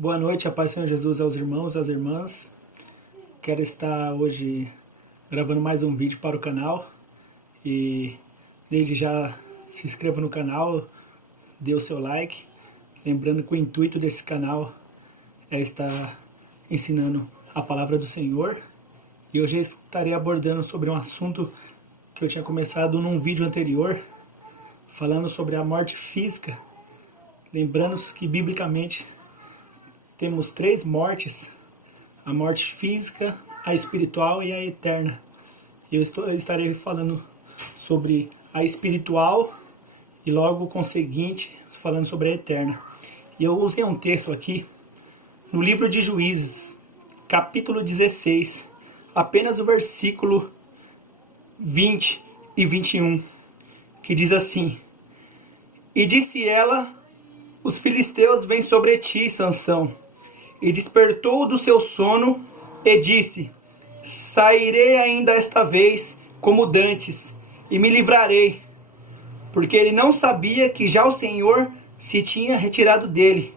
Boa noite, a paz do Senhor Jesus aos irmãos e às irmãs. Quero estar hoje gravando mais um vídeo para o canal e desde já se inscreva no canal, dê o seu like. Lembrando que o intuito desse canal é estar ensinando a palavra do Senhor. E hoje eu estarei abordando sobre um assunto que eu tinha começado num vídeo anterior, falando sobre a morte física. Lembrando que biblicamente temos três mortes: a morte física, a espiritual e a eterna. Eu estarei falando sobre a espiritual e logo conseguinte falando sobre a eterna. E eu usei um texto aqui no livro de Juízes, capítulo 16, apenas o versículo 20 e 21, que diz assim: E disse ela: Os filisteus vêm sobre ti, Sansão. E despertou do seu sono e disse: Sairei ainda esta vez como dantes, e me livrarei. Porque ele não sabia que já o Senhor se tinha retirado dele.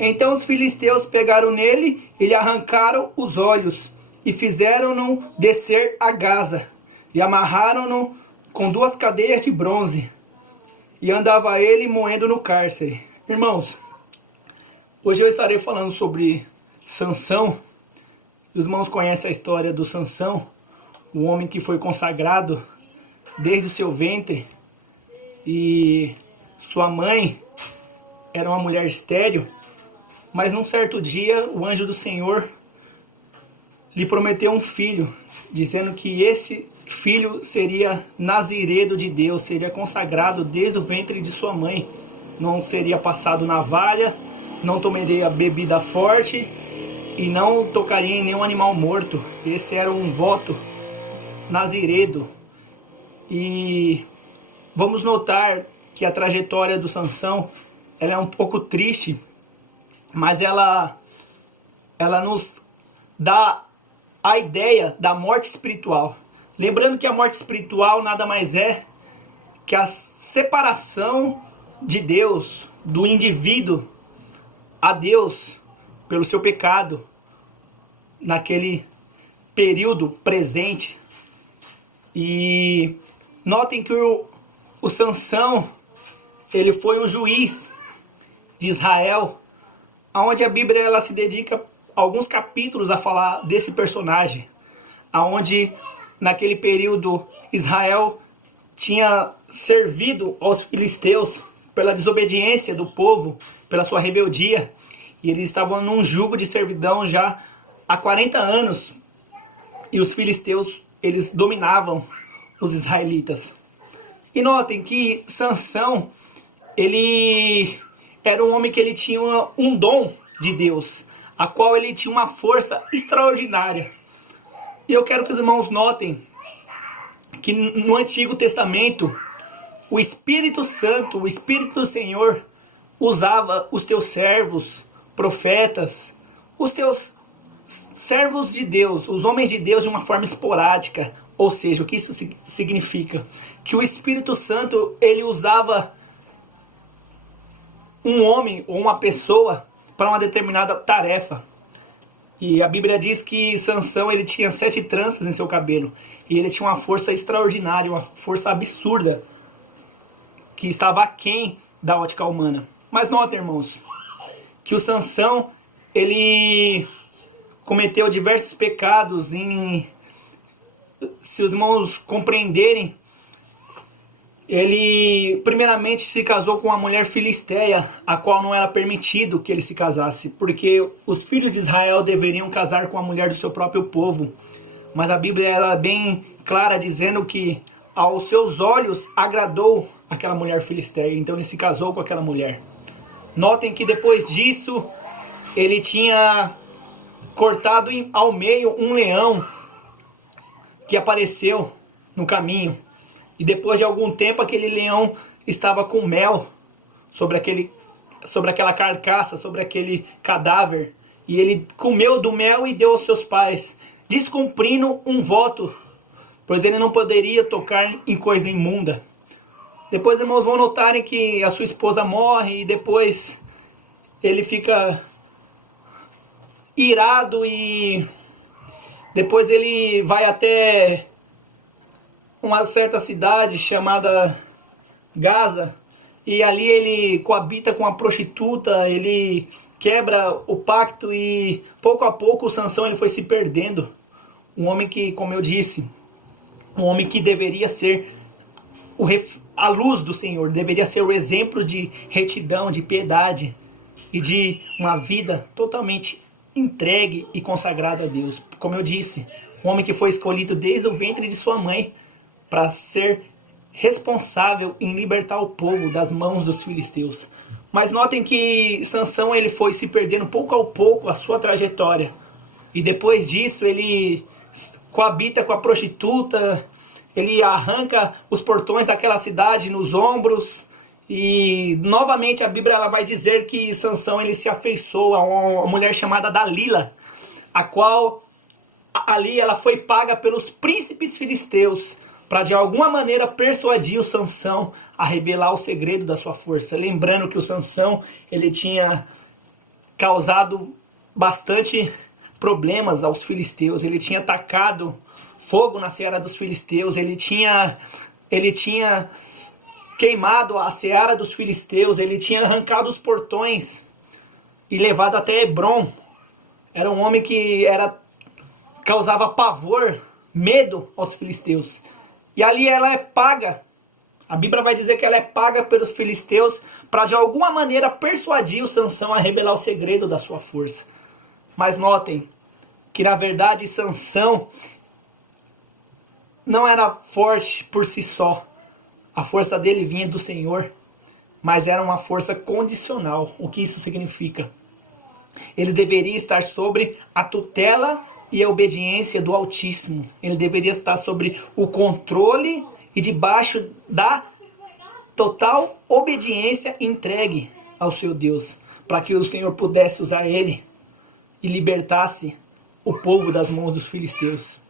Então os filisteus pegaram nele e lhe arrancaram os olhos, e fizeram-no descer a Gaza, e amarraram-no com 2 cadeias de bronze, e andava ele moendo no cárcere. Irmãos, hoje eu estarei falando sobre Sansão. Os irmãos conhecem a história do Sansão, o homem que foi consagrado desde o seu ventre, e sua mãe era uma mulher estéril, mas num certo dia o anjo do Senhor lhe prometeu um filho, dizendo que esse filho seria naziredo de Deus, seria consagrado desde o ventre de sua mãe, não seria passado navalha, não tomaria bebida forte e não tocaria em nenhum animal morto. Esse era um voto naziredo. E vamos notar que a trajetória do Sansão, ela é um pouco triste, mas ela nos dá a ideia da morte espiritual. Lembrando que a morte espiritual nada mais é que a separação de Deus, do indivíduo a Deus, pelo seu pecado, naquele período presente. E notem que o Sansão, ele foi um juiz de Israel, onde a Bíblia ela se dedica alguns capítulos a falar desse personagem, aonde naquele período Israel tinha servido aos filisteus pela desobediência do povo, pela sua rebeldia, e eles estavam num jugo de servidão já há 40 anos, e os filisteus, eles dominavam os israelitas. E notem que Sansão, ele era um homem que ele tinha um dom de Deus, a qual ele tinha uma força extraordinária. E eu quero que os irmãos notem que no Antigo Testamento, o Espírito Santo, o Espírito do Senhor, usava os teus servos, profetas, os teus servos de Deus, os homens de Deus, de uma forma esporádica. Ou seja, o que isso significa? Que o Espírito Santo, ele usava um homem ou uma pessoa para uma determinada tarefa. E a Bíblia diz que Sansão, ele tinha 7 tranças em seu cabelo, e ele tinha uma força extraordinária, uma força absurda, que estava aquém da ótica humana. Mas notem, irmãos, que o Sansão, ele cometeu diversos pecados. Se os irmãos compreenderem, ele primeiramente se casou com uma mulher filisteia, a qual não era permitido que ele se casasse, porque os filhos de Israel deveriam casar com a mulher do seu próprio povo. Mas a Bíblia ela é bem clara, dizendo que aos seus olhos agradou aquela mulher filisteia, então ele se casou com aquela mulher. Notem que depois disso, ele tinha cortado ao meio um leão que apareceu no caminho. E depois de algum tempo, aquele leão estava com mel sobre aquela carcaça, sobre aquele cadáver. E ele comeu do mel e deu aos seus pais, descumprindo um voto, pois ele não poderia tocar em coisa imunda. Depois, irmãos, vão notarem que a sua esposa morre e depois ele fica irado e depois ele vai até uma certa cidade chamada Gaza, e ali ele coabita com a prostituta, ele quebra o pacto e pouco a pouco o Sansão ele foi se perdendo. Um homem que, como eu disse, um homem que deveria ser a luz do Senhor, deveria ser o exemplo de retidão, de piedade e de uma vida totalmente entregue e consagrada a Deus. Como eu disse, um homem que foi escolhido desde o ventre de sua mãe para ser responsável em libertar o povo das mãos dos filisteus. Mas notem que Sansão ele foi se perdendo pouco a pouco a sua trajetória. E depois disso ele coabita com a prostituta, ele arranca os portões daquela cidade nos ombros. E novamente a Bíblia ela vai dizer que Sansão ele se afeiçoa a uma mulher chamada Dalila, a qual ali ela foi paga pelos príncipes filisteus para de alguma maneira persuadir o Sansão a revelar o segredo da sua força. Lembrando que o Sansão ele tinha causado bastante problemas aos filisteus, ele tinha atacado fogo na seara dos filisteus, ele tinha queimado a seara dos filisteus, ele tinha arrancado os portões e levado até Hebrom. Era um homem que causava pavor, medo aos filisteus. E ali ela é paga, a Bíblia vai dizer que ela é paga pelos filisteus para de alguma maneira persuadir o Sansão a revelar o segredo da sua força. Mas notem que na verdade Sansão não era forte por si só. A força dele vinha do Senhor, mas era uma força condicional. O que isso significa? Ele deveria estar sobre a tutela e a obediência do Altíssimo. Ele deveria estar sobre o controle e debaixo da total obediência entregue ao seu Deus, para que o Senhor pudesse usar ele e libertasse o povo das mãos dos filisteus.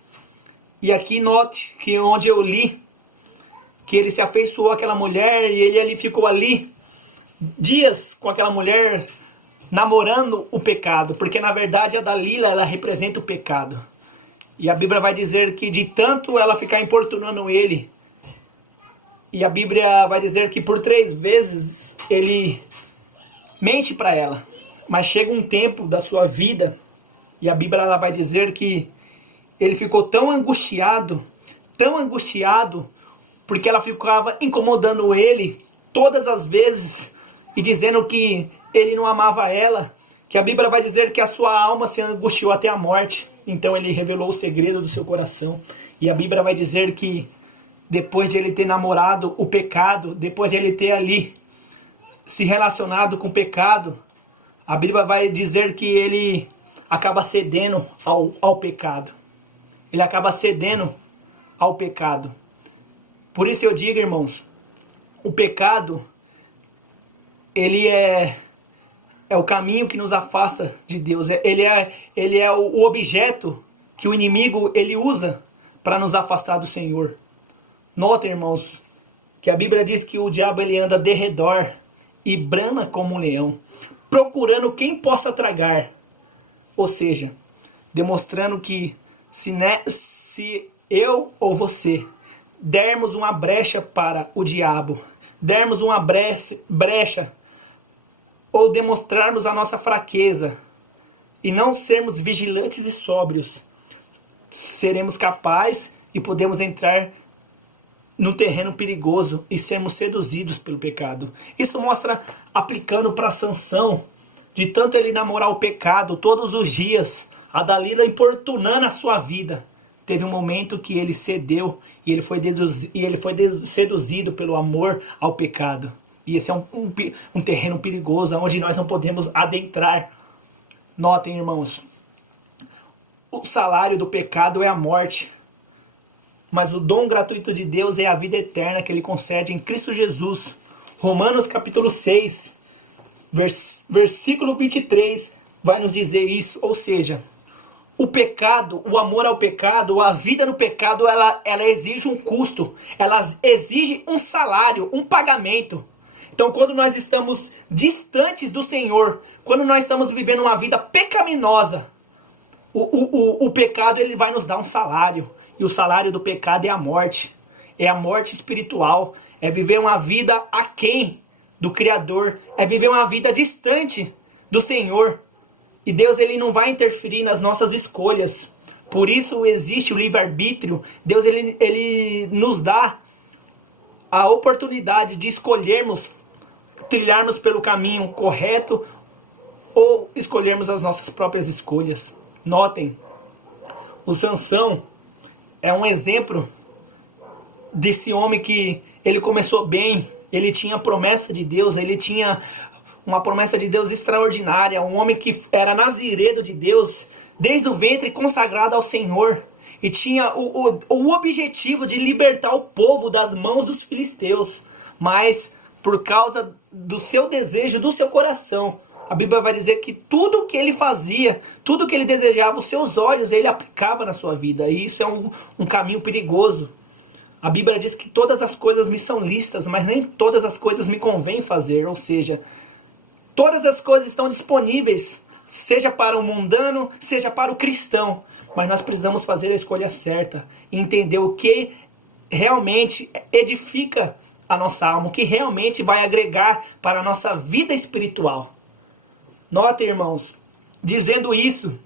E aqui note que onde eu li que ele se afeiçoou àquela mulher e ele ficou ali dias com aquela mulher namorando o pecado, porque na verdade a Dalila ela representa o pecado. E a Bíblia vai dizer que de tanto ela ficar importunando ele, e a Bíblia vai dizer que por 3 vezes ele mente para ela, mas chega um tempo da sua vida, e a Bíblia ela vai dizer que ele ficou tão angustiado, porque ela ficava incomodando ele todas as vezes e dizendo que ele não amava ela, que a Bíblia vai dizer que a sua alma se angustiou até a morte. Então ele revelou o segredo do seu coração. E a Bíblia vai dizer que depois de ele ter namorado o pecado, depois de ele ter ali se relacionado com o pecado, a Bíblia vai dizer que ele acaba cedendo ao pecado. Ele acaba cedendo ao pecado. Por isso eu digo, irmãos, o pecado, ele é o caminho que nos afasta de Deus. Ele é o objeto que o inimigo ele usa para nos afastar do Senhor. Notem, irmãos, que a Bíblia diz que o diabo ele anda de redor e brama como um leão, procurando quem possa tragar. Ou seja, demonstrando que se eu ou você dermos uma brecha para o diabo, dermos uma brecha ou demonstrarmos a nossa fraqueza e não sermos vigilantes e sóbrios, seremos capazes e podemos entrar num terreno perigoso e sermos seduzidos pelo pecado. Isso mostra aplicando para Sansão, de tanto ele namorar o pecado todos os dias, a Dalila importunando a sua vida. Teve um momento que ele cedeu e ele foi seduzido pelo amor ao pecado. E esse é um terreno perigoso, onde nós não podemos adentrar. Notem, irmãos, o salário do pecado é a morte, mas o dom gratuito de Deus é a vida eterna que ele concede em Cristo Jesus. Romanos capítulo 6, versículo 23, vai nos dizer isso. Ou seja, o pecado, o amor ao pecado, a vida no pecado, ela exige um custo, ela exige um salário, um pagamento. Então, quando nós estamos distantes do Senhor, quando nós estamos vivendo uma vida pecaminosa, O pecado, ele vai nos dar um salário. E o salário do pecado é a morte. É a morte espiritual. É viver uma vida aquém do Criador. É viver uma vida distante do Senhor. E Deus, ele não vai interferir nas nossas escolhas. Por isso existe o livre-arbítrio. Deus, ele nos dá a oportunidade de escolhermos, trilharmos pelo caminho correto ou escolhermos as nossas próprias escolhas. Notem, o Sansão é um exemplo desse homem que ele começou bem, ele tinha a promessa de Deus, ele tinha uma promessa de Deus extraordinária, um homem que era naziredo de Deus, desde o ventre consagrado ao Senhor, e tinha o objetivo de libertar o povo das mãos dos filisteus, mas por causa do seu desejo, do seu coração, a Bíblia vai dizer que tudo o que ele fazia, tudo o que ele desejava, os seus olhos, ele aplicava na sua vida. E isso é um caminho perigoso. A Bíblia diz que todas as coisas me são lícitas, mas nem todas as coisas me convém fazer. Ou seja, todas as coisas estão disponíveis, seja para o mundano, seja para o cristão. Mas nós precisamos fazer a escolha certa e entender o que realmente edifica a nossa alma, o que realmente vai agregar para a nossa vida espiritual. Notem, irmãos, dizendo isso,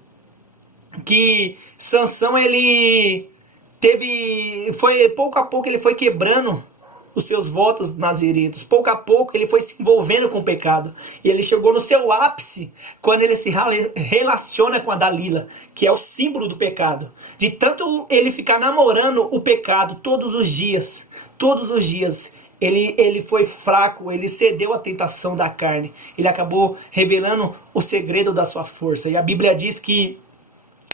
que Sansão, ele pouco a pouco ele foi quebrando os seus votos naziretos, pouco a pouco ele foi se envolvendo com o pecado, e ele chegou no seu ápice, quando ele se relaciona com a Dalila, que é o símbolo do pecado, de tanto ele ficar namorando o pecado todos os dias, ele foi fraco, ele cedeu à tentação da carne. Ele acabou revelando o segredo da sua força. E a Bíblia diz que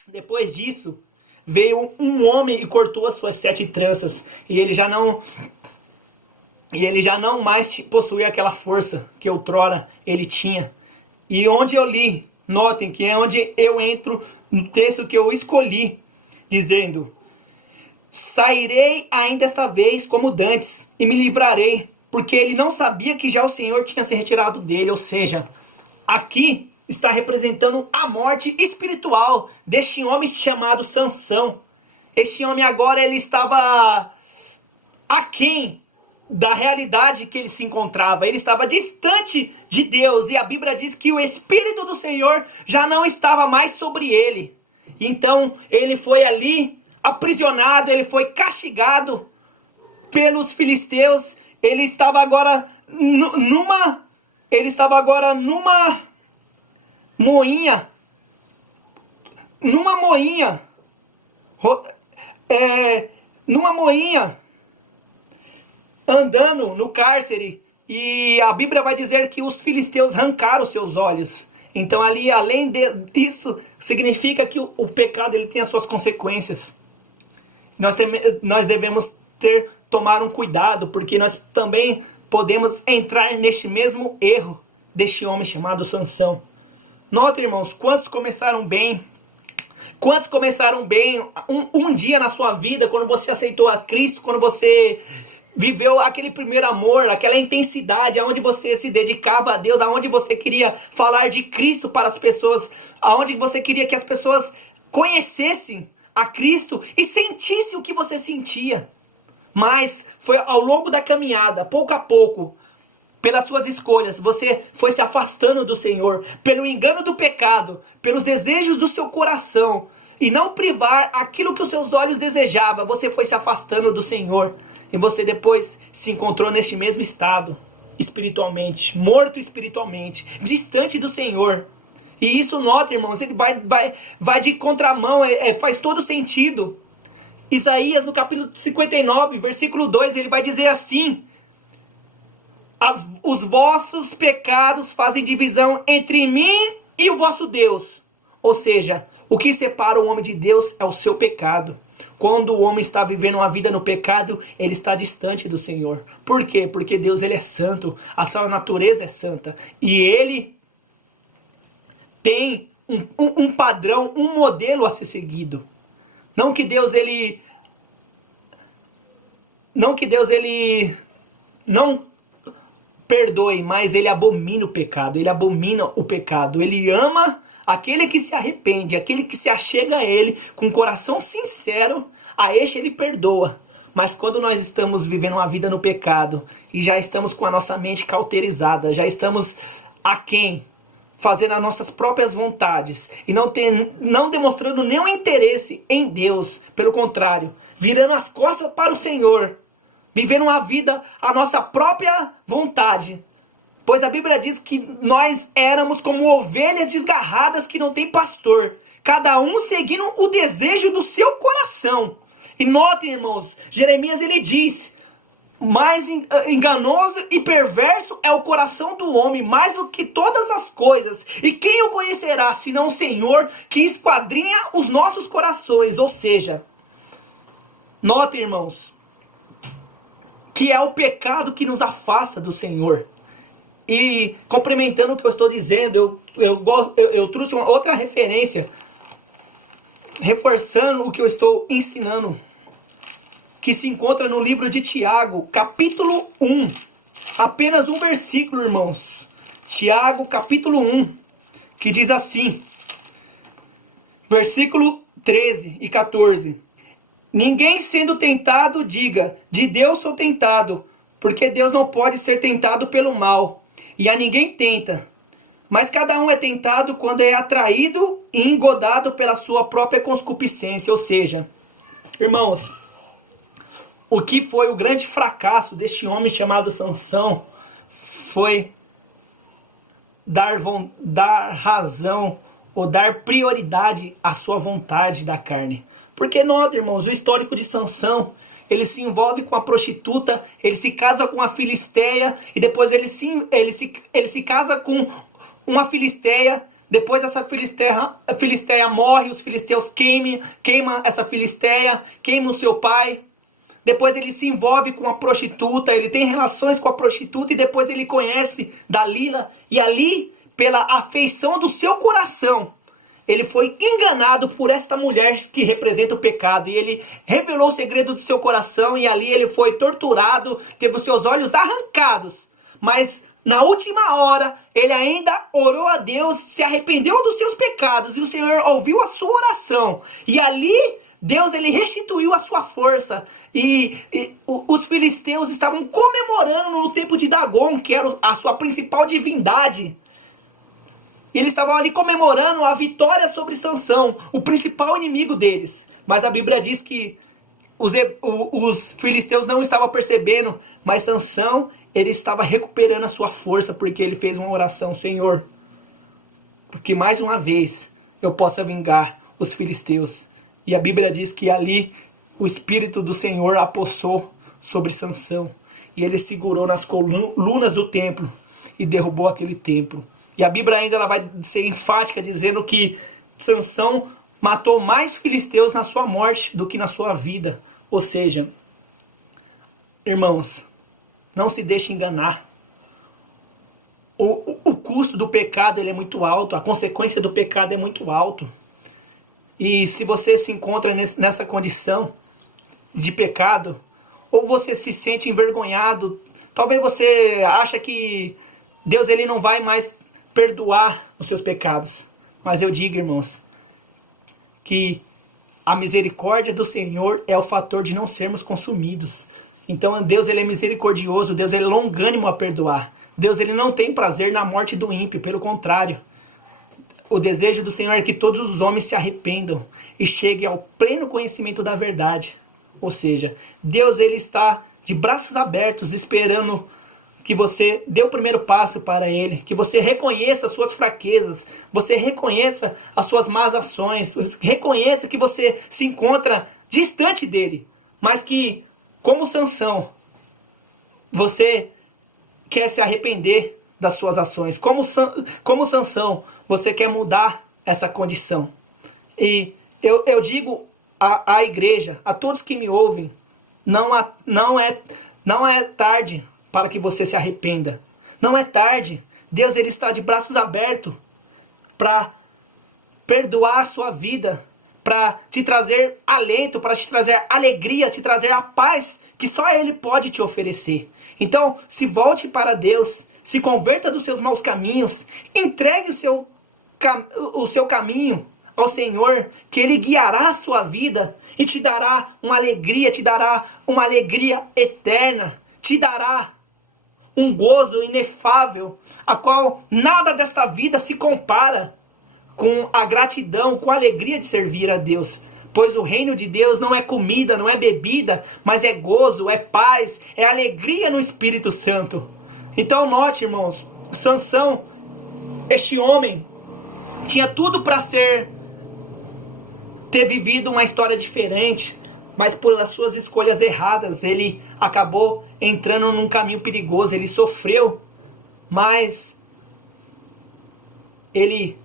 depois disso veio um homem e cortou as suas 7 tranças. E ele já não mais possuía aquela força que outrora ele tinha. E onde eu li, notem que é onde eu entro no texto que eu escolhi, dizendo: sairei ainda esta vez como dantes, e me livrarei, porque ele não sabia que já o Senhor tinha se retirado dele. Ou seja, aqui está representando a morte espiritual deste homem chamado Sansão. Este homem agora, ele estava aquém da realidade que ele se encontrava. Ele estava distante de Deus, e a Bíblia diz que o Espírito do Senhor já não estava mais sobre ele. Então ele foi ali aprisionado, ele foi castigado pelos filisteus. Ele estava agora numa moinha, andando no cárcere, e a Bíblia vai dizer que os filisteus arrancaram seus olhos. Então ali, além disso, significa que o pecado, ele tem as suas consequências. Nós devemos tomar um cuidado, porque nós também podemos entrar neste mesmo erro deste homem chamado Sansão. Notem, irmãos, quantos começaram bem um dia na sua vida, quando você aceitou a Cristo, quando você viveu aquele primeiro amor, aquela intensidade, aonde você se dedicava a Deus, aonde você queria falar de Cristo para as pessoas, aonde você queria que as pessoas conhecessem a Cristo e sentissem o que você sentia. Mas foi ao longo da caminhada, pouco a pouco, pelas suas escolhas, você foi se afastando do Senhor, pelo engano do pecado, pelos desejos do seu coração, e não privar aquilo que os seus olhos desejavam, você foi se afastando do Senhor. E você depois se encontrou neste mesmo estado, espiritualmente, morto espiritualmente, distante do Senhor. E isso, nota, irmãos, ele vai de contramão, faz todo sentido. Isaías, no capítulo 59, versículo 2, ele vai dizer assim: os vossos pecados fazem divisão entre mim e o vosso Deus. Ou seja, o que separa o homem de Deus é o seu pecado. Quando o homem está vivendo uma vida no pecado, ele está distante do Senhor. Por quê? Porque Deus, ele é santo, a sua natureza é santa, e ele tem um padrão, um modelo a ser seguido. Não que Deus não perdoe, mas ele abomina o pecado. Ele abomina o pecado. Ele ama aquele que se arrepende, aquele que se achega a ele com um coração sincero. A este ele perdoa. Mas quando nós estamos vivendo uma vida no pecado e já estamos com a nossa mente cauterizada, já estamos aquém, fazendo as nossas próprias vontades e não demonstrando nenhum interesse em Deus, pelo contrário, virando as costas para o Senhor, vivendo uma vida à nossa própria vontade. Pois a Bíblia diz que nós éramos como ovelhas desgarradas que não tem pastor, cada um seguindo o desejo do seu coração. E notem, irmãos, Jeremias ele diz: mais enganoso e perverso é o coração do homem, mais do que todas as coisas. E quem o conhecerá, senão o Senhor, que esquadrinha os nossos corações? Ou seja, notem, irmãos, que é o pecado que nos afasta do Senhor. E complementando o que eu estou dizendo, eu trouxe uma outra referência, reforçando o que eu estou ensinando, que se encontra no livro de Tiago, capítulo 1. Apenas um versículo, irmãos. Tiago, capítulo 1, que diz assim, versículo 13 e 14. Ninguém sendo tentado diga, de Deus sou tentado, porque Deus não pode ser tentado pelo mal, e a ninguém tenta. Mas cada um é tentado quando é atraído e engodado pela sua própria concupiscência. Ou seja, irmãos, o que foi o grande fracasso deste homem chamado Sansão foi dar razão ou dar prioridade à sua vontade da carne. Porque nota, irmãos, o histórico de Sansão, ele se envolve com a prostituta, ele se casa com a filisteia e depois ele se casa com uma filisteia. Depois essa filisteia morre, os filisteus queimam essa filisteia, queimam o seu pai. Depois ele se envolve com a prostituta, ele tem relações com a prostituta e depois ele conhece Dalila. E ali, pela afeição do seu coração, ele foi enganado por esta mulher que representa o pecado. E ele revelou o segredo do seu coração e ali ele foi torturado, teve os seus olhos arrancados. Mas na última hora, ele ainda orou a Deus, se arrependeu dos seus pecados e o Senhor ouviu a sua oração. E ali Deus ele restituiu a sua força e os filisteus estavam comemorando no templo de Dagon, que era a sua principal divindade. Eles estavam ali comemorando a vitória sobre Sansão, o principal inimigo deles. Mas a Bíblia diz que os filisteus não estavam percebendo, mas Sansão ele estava recuperando a sua força porque ele fez uma oração: Senhor, porque mais uma vez eu possa vingar os filisteus. E a Bíblia diz que ali o Espírito do Senhor apossou sobre Sansão. E ele segurou nas colunas do templo e derrubou aquele templo. E a Bíblia ainda ela vai ser enfática dizendo que Sansão matou mais filisteus na sua morte do que na sua vida. Ou seja, irmãos, não se deixe enganar. O custo do pecado ele é muito alto, a consequência do pecado é muito alto. E se você se encontra nessa condição de pecado, ou você se sente envergonhado, talvez você acha que Deus ele não vai mais perdoar os seus pecados. Mas eu digo, irmãos, que a misericórdia do Senhor é o fator de não sermos consumidos. Então Deus ele é misericordioso, Deus ele é longânimo a perdoar. Deus ele não tem prazer na morte do ímpio, pelo contrário. O desejo do Senhor é que todos os homens se arrependam e cheguem ao pleno conhecimento da verdade. Ou seja, Deus ele está de braços abertos esperando que você dê o primeiro passo para Ele, que você reconheça as suas fraquezas, você reconheça as suas más ações, reconheça que você se encontra distante dEle, mas que, como Sansão, você quer se arrepender das suas ações. Como Sansão, você quer mudar essa condição. E eu digo à igreja, a todos que me ouvem, não é tarde para que você se arrependa. Não é tarde. Deus ele está de braços abertos para perdoar a sua vida, para te trazer alento, para te trazer alegria, te trazer a paz que só Ele pode te oferecer. Então, se volte para Deus, se converta dos seus maus caminhos, entregue o seu caminho ao Senhor, que Ele guiará a sua vida e te dará uma alegria eterna, te dará um gozo inefável, a qual nada desta vida se compara com a gratidão, com a alegria de servir a Deus. Pois o reino de Deus não é comida, não é bebida, mas é gozo, é paz, é alegria no Espírito Santo. Então note, irmãos, Sansão, este homem, tinha tudo para ter vivido uma história diferente, mas por as suas escolhas erradas, ele acabou entrando num caminho perigoso, ele sofreu, mas ele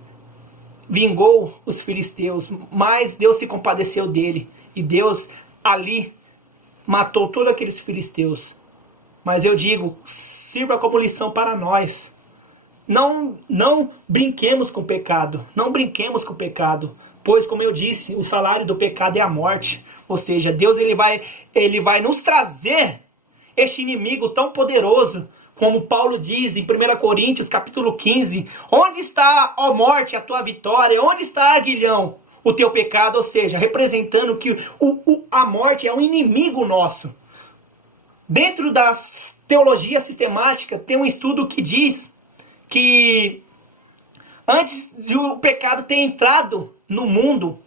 vingou os filisteus, mas Deus se compadeceu dele, e Deus ali matou todos aqueles filisteus. Mas eu digo, sirva como lição para nós. Não brinquemos com o pecado, não brinquemos com o pecado, pois, como eu disse, o salário do pecado é a morte. Ou seja, Deus ele vai nos trazer este inimigo tão poderoso, como Paulo diz em 1 Coríntios capítulo 15, onde está, ó morte, a tua vitória? Onde está, aguilhão, o teu pecado? Ou seja, representando que a morte é um inimigo nosso. Dentro da teologia sistemática, tem um estudo que diz que antes de o pecado ter entrado no mundo,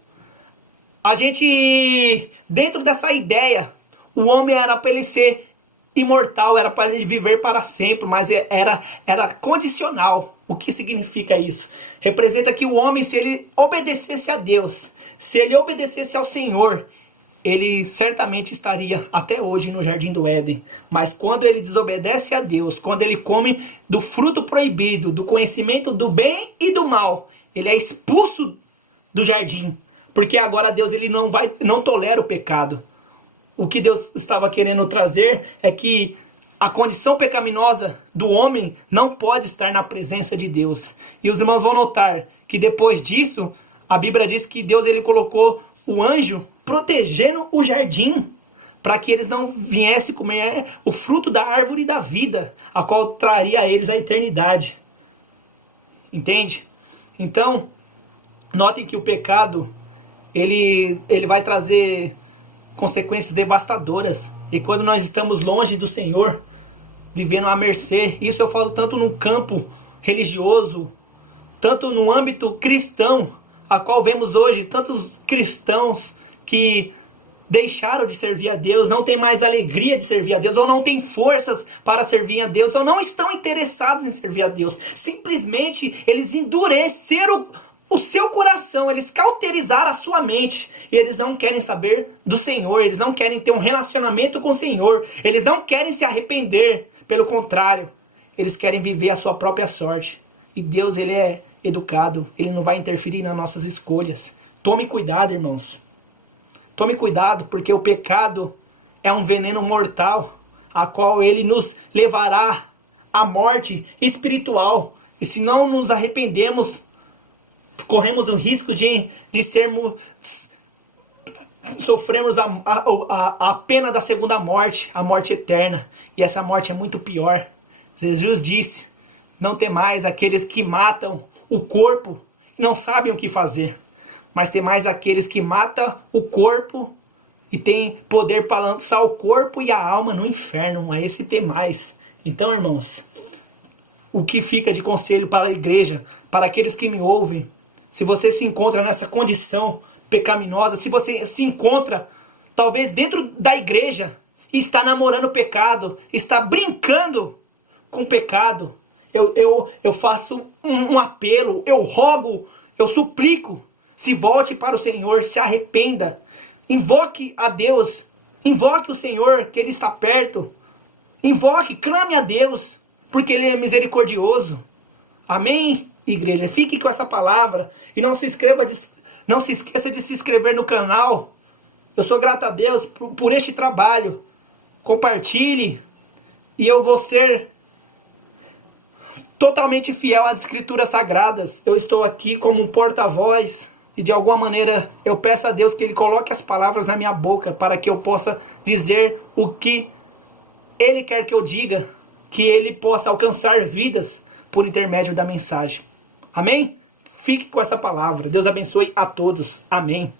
a gente, dentro dessa ideia, o homem era para ele ser imortal, era para ele viver para sempre, mas era condicional. O que significa isso? Representa que o homem, se ele obedecesse a Deus, se ele obedecesse ao Senhor, ele certamente estaria até hoje no Jardim do Éden. Mas quando ele desobedece a Deus, quando ele come do fruto proibido, do conhecimento do bem e do mal, ele é expulso do jardim, porque agora Deus ele não tolera o pecado. O que Deus estava querendo trazer é que a condição pecaminosa do homem não pode estar na presença de Deus. E os irmãos vão notar que depois disso, a Bíblia diz que Deus ele colocou o anjo protegendo o jardim, para que eles não viessem comer o fruto da árvore da vida, a qual traria a eles a eternidade. Entende? Então, notem que o pecado, ele vai trazer consequências devastadoras. E quando nós estamos longe do Senhor, vivendo à mercê, isso eu falo tanto no campo religioso, tanto no âmbito cristão, a qual vemos hoje tantos cristãos que deixaram de servir a Deus, não tem mais alegria de servir a Deus, ou não tem forças para servir a Deus, ou não estão interessados em servir a Deus. Simplesmente eles endureceram o seu coração, eles cauterizaram a sua mente, e eles não querem saber do Senhor, eles não querem ter um relacionamento com o Senhor, eles não querem se arrepender, pelo contrário, eles querem viver a sua própria sorte. E Deus, ele é educado, ele não vai interferir nas nossas escolhas. Tome cuidado, irmãos. Tome cuidado, porque o pecado é um veneno mortal, a qual ele nos levará à morte espiritual. E se não nos arrependemos, corremos o risco de sofremos a pena da segunda morte, a morte eterna. E essa morte é muito pior. Jesus disse, não temais aqueles que matam o corpo e não sabem o que fazer, mas temais aqueles que matam o corpo e têm poder para lançar o corpo e a alma no inferno. A esse temais. Então, irmãos, o que fica de conselho para a igreja, para aqueles que me ouvem, se você se encontra nessa condição pecaminosa, se você se encontra talvez dentro da igreja e está namorando o pecado, está brincando com o pecado, eu faço um apelo, eu rogo, eu suplico, se volte para o Senhor, se arrependa, invoque a Deus, invoque o Senhor, que Ele está perto, invoque, clame a Deus, porque Ele é misericordioso. Amém, igreja? Fique com essa palavra e não se esqueça de se inscrever no canal. Eu sou grato a Deus por este trabalho. Compartilhe e eu vou ser totalmente fiel às Escrituras Sagradas. Eu estou aqui como um porta-voz. E de alguma maneira eu peço a Deus que Ele coloque as palavras na minha boca para que eu possa dizer o que Ele quer que eu diga, que Ele possa alcançar vidas por intermédio da mensagem. Amém? Fique com essa palavra. Deus abençoe a todos. Amém.